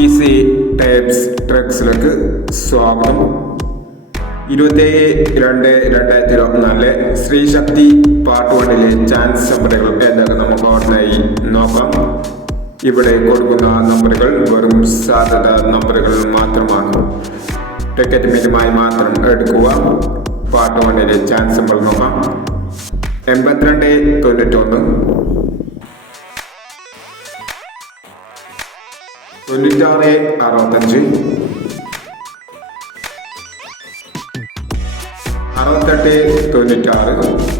Easy types ട്രക്സിലേക്ക് സ്വാഗതം. 27/2/2024 Sreesakthi part 1 chance നമ്പറുകൾ ഏതൊക്കെ നമുക്ക് ഓർഡിനായി നോക്കാം. ഇവിടെ കൊടുക്കുന്ന നമ്പറുകൾ വെറും സാധ്യത നമ്പറുകൾ മാത്രമാണ്. ടിക്കറ്റ് മിനിമായി മാത്രം എടുക്കുക. പാർട്ട് 1 ചാൻസ് നമ്പർ നോക്കാം. 8291 9665 6896 0124 7149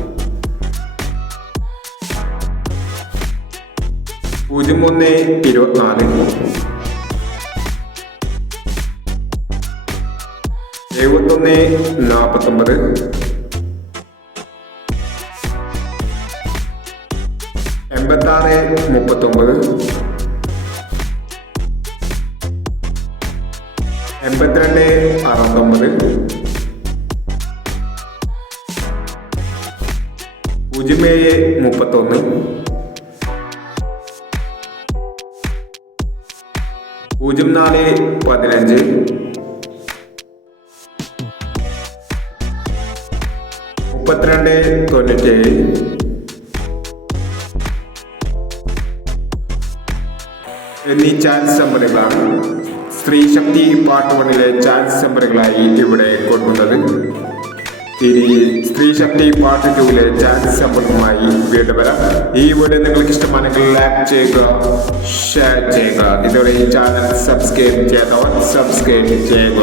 8639 8269 0731 0415 3297 എന്നീ ചാൻസ് നമ്പറുകളാണ് ശ്രീശക്തി പാർട്ട് 1 ചാൻസ് നമ്പറുകളായി ഇവിടെ കൊടുക്കുന്നത്. ഇനി ശ്രീശക്തി പാർട്ട് 2 ചാൻസ് നമ്പറുമായി വീണ്ടും വരാം. ഈ വീഡിയോ നിങ്ങൾക്ക് ഇഷ്ടമാണെങ്കിൽ ലൈക്ക് ചെയ്യുക, ഷെയർ ചെയ്യുക. ഇതുവരെ ഈ ചാനൽ സബ്സ്ക്രൈബ് ചെയ്യാത്തവർ സബ്സ്ക്രൈബ് ചെയ്യുക.